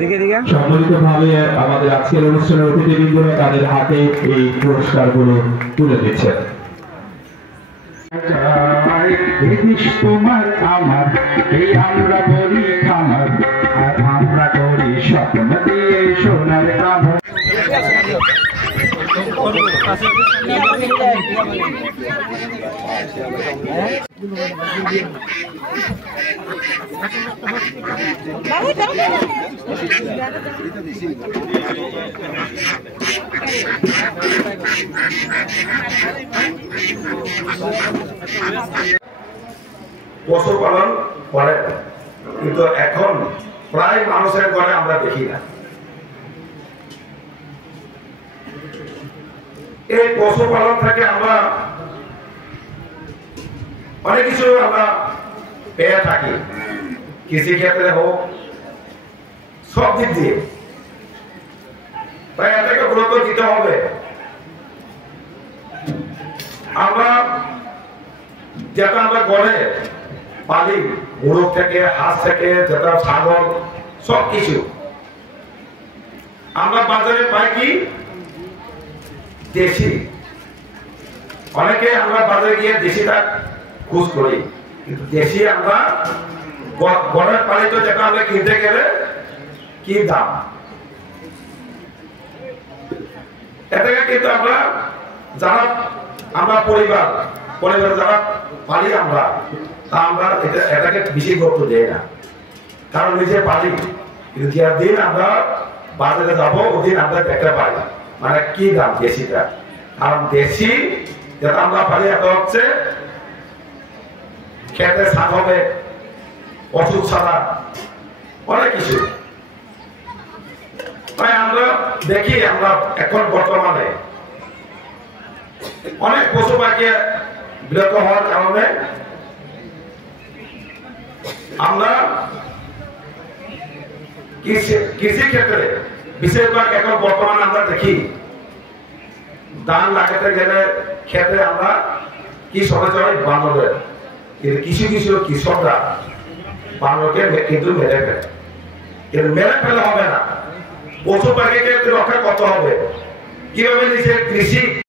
সম্মিলিতভাবে আমাদের আজকের অনুষ্ঠানের অতিথিবৃন্দরা তাদের হাতে এই পুরস্কারগুলো তুলে দিচ্ছেন। তোমার আমার এই আমরা বলি খামার আর আমরা করি স্বপ্ন দিয়ে সোনার কামড়। পশুপালন করে কিন্তু এখন প্রায় মানুষের ঘরে আমরা দেখি না। এই পশুপালন থেকে আমরা অনেক কিছু আমরা পেয়ে থাকি, কৃষি ক্ষেত্রে হোক, সব দিক দিয়ে। তাই এটাকে গুরুত্ব দিতে হবে। আমরা যেটা আমরা ঘরে পালি, মুরগ থেকে, হাঁস থেকে, যেটা ছাগল, সবকিছু আমরা বাজারে পাই কি দেশি। অনেকে আমরা বাজারে গিয়ে দেশিটা খুঁজ করি, কিন্তু দেশি আমরা ঘরের পালিত যেটা আমরা কিনতে গেলে কি দাম। এটাকে কিন্তু আমরা যারা আমরা পরিবার যারা পালি আমরা, তা আমরা এটাকে বেশি গুরুত্ব দেই না। কারণ নিজে পালি, কিন্তু যে দিন আমরা বাজারে যাবো ওদিন আমরা দেখতে পাই মানে কি দাম দেশিটা। কারণ দেশি যেটা আমরা পালি এটা হচ্ছে খেতে সার হবে, ওষুধ ছাড়া অনেক কিছু। তাই আমরা দেখি আমরা এখন বর্তমানে অনেক পশু পাখি বিরত হওয়ার কারণে আমরা কৃষি ক্ষেত্রে বিশেষভাগ এখন বর্তমানে আমরা দেখি ধান লাগাতে গেলে ক্ষেত্রে আমরা কি সময় চলে বানরের, কিন্তু কিছু কিছু কৃষকরা বানরকে কিন্তু মেরে ফেলে। কিন্তু মেরে ফেলে হবে না, পশু পাখিকে রক্ষা করতে হবে। কিভাবে নিজের কৃষি